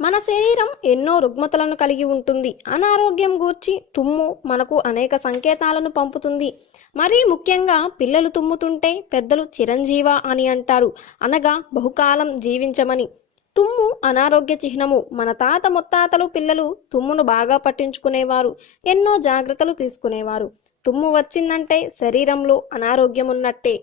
మన శరీరం ఎన్నో రుగ్మతలను కలిగి ఉంటుంది. అనారోగ్యం గూర్చి తుమ్ము మనకు అనేక సంకేతాలను పంపుతుంది. మరీ ముఖ్యంగా పిల్లలు తుమ్ముతుంటే పెద్దలు చిరంజీవ అని అంటారు, అనగా బహుకాలం జీవించమని. తుమ్ము అనారోగ్య చిహ్నము. మన తాత ముత్తాతలు పిల్లలు తుమ్మును బాగా పట్టించుకునేవారు, ఎన్నో జాగ్రత్తలు తీసుకునేవారు. తుమ్ము వచ్చిందంటే శరీరంలో అనారోగ్యం ఉన్నట్టే.